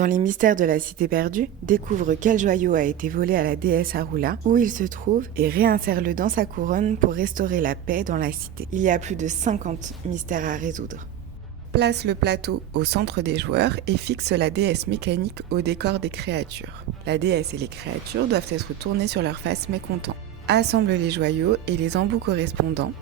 Dans les mystères de la cité perdue, découvre quel joyau a été volé à la déesse Arula, où il se trouve, et réinsère-le dans sa couronne pour restaurer la paix dans la cité. Il y a plus de 50 mystères à résoudre. Place le plateau au centre des joueurs et fixe la déesse mécanique au décor des créatures. La déesse et les créatures doivent être tournées sur leur face mécontents. Assemble les joyaux et les embouts correspondants.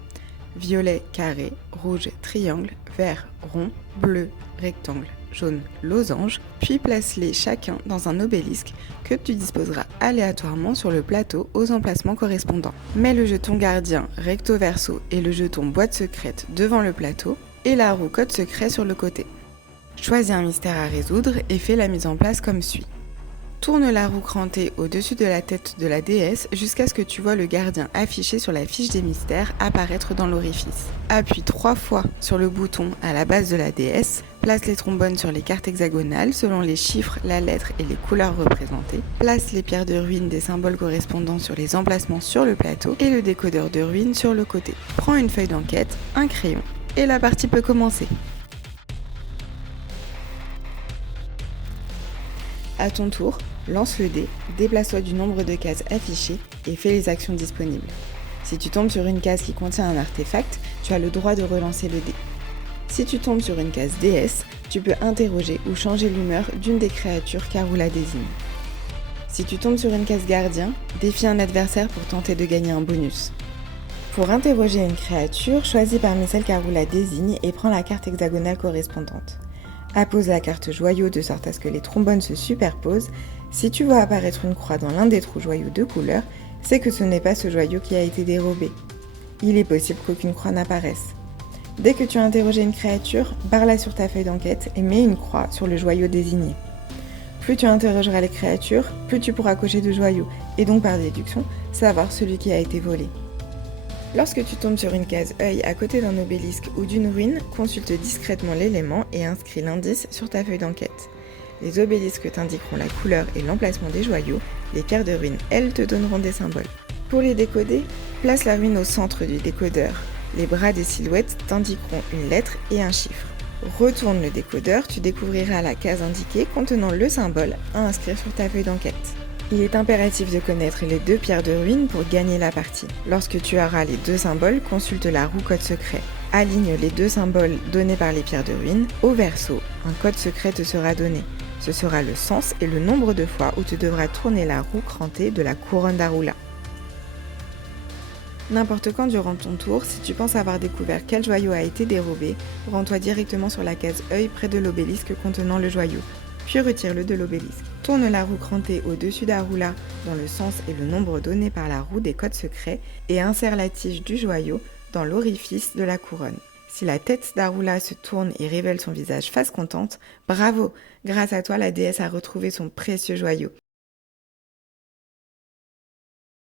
Violet, carré, rouge, triangle, vert, rond, bleu, rectangle, jaune, losange, puis place-les chacun dans un obélisque que tu disposeras aléatoirement sur le plateau aux emplacements correspondants. Mets le jeton gardien recto verso et le jeton boîte secrète devant le plateau et la roue code secret sur le côté. Choisis un mystère à résoudre et fais la mise en place comme suit. Tourne la roue crantée au-dessus de la tête de la déesse jusqu'à ce que tu vois le gardien affiché sur la fiche des mystères apparaître dans l'orifice. Appuie 3 fois sur le bouton à la base de la déesse, place les trombones sur les cartes hexagonales selon les chiffres, la lettre et les couleurs représentées, place les pierres de ruine des symboles correspondants sur les emplacements sur le plateau et le décodeur de ruine sur le côté. Prends une feuille d'enquête, un crayon et la partie peut commencer. À ton tour, lance le dé, déplace-toi du nombre de cases affichées et fais les actions disponibles. Si tu tombes sur une case qui contient un artefact, tu as le droit de relancer le dé. Si tu tombes sur une case déesse, tu peux interroger ou changer l'humeur d'une des créatures qu'Arula désigne. Si tu tombes sur une case gardien, défie un adversaire pour tenter de gagner un bonus. Pour interroger une créature, choisis parmi celles qu'Arula désigne et prends la carte hexagonale correspondante. Appose la carte joyau de sorte à ce que les trombones se superposent. Si tu vois apparaître une croix dans l'un des trous joyaux de couleur, c'est que ce n'est pas ce joyau qui a été dérobé. Il est possible qu'aucune croix n'apparaisse. Dès que tu as interrogé une créature, barre-la sur ta feuille d'enquête et mets une croix sur le joyau désigné. Plus tu interrogeras les créatures, plus tu pourras cocher de joyaux et donc par déduction, savoir celui qui a été volé. Lorsque tu tombes sur une case œil à côté d'un obélisque ou d'une ruine, consulte discrètement l'élément et inscris l'indice sur ta feuille d'enquête. Les obélisques t'indiqueront la couleur et l'emplacement des joyaux, les pierres de ruine, elles, te donneront des symboles. Pour les décoder, place la ruine au centre du décodeur. Les bras des silhouettes t'indiqueront une lettre et un chiffre. Retourne le décodeur, tu découvriras la case indiquée contenant le symbole à inscrire sur ta feuille d'enquête. Il est impératif de connaître les 2 pierres de ruine pour gagner la partie. Lorsque tu auras les 2 symboles, consulte la roue code secret. Aligne les 2 symboles donnés par les pierres de ruine. Au verso, un code secret te sera donné. Ce sera le sens et le nombre de fois où tu devras tourner la roue crantée de la couronne d'Arula. N'importe quand durant ton tour, si tu penses avoir découvert quel joyau a été dérobé, rends-toi directement sur la case œil près de l'obélisque contenant le joyau, puis retire-le de l'obélisque. Tourne la roue crantée au-dessus d'Arula dans le sens et le nombre donné par la roue des codes secrets et insère la tige du joyau dans l'orifice de la couronne. Si la tête d'Arula se tourne et révèle son visage face contente, bravo! Grâce à toi, la déesse a retrouvé son précieux joyau.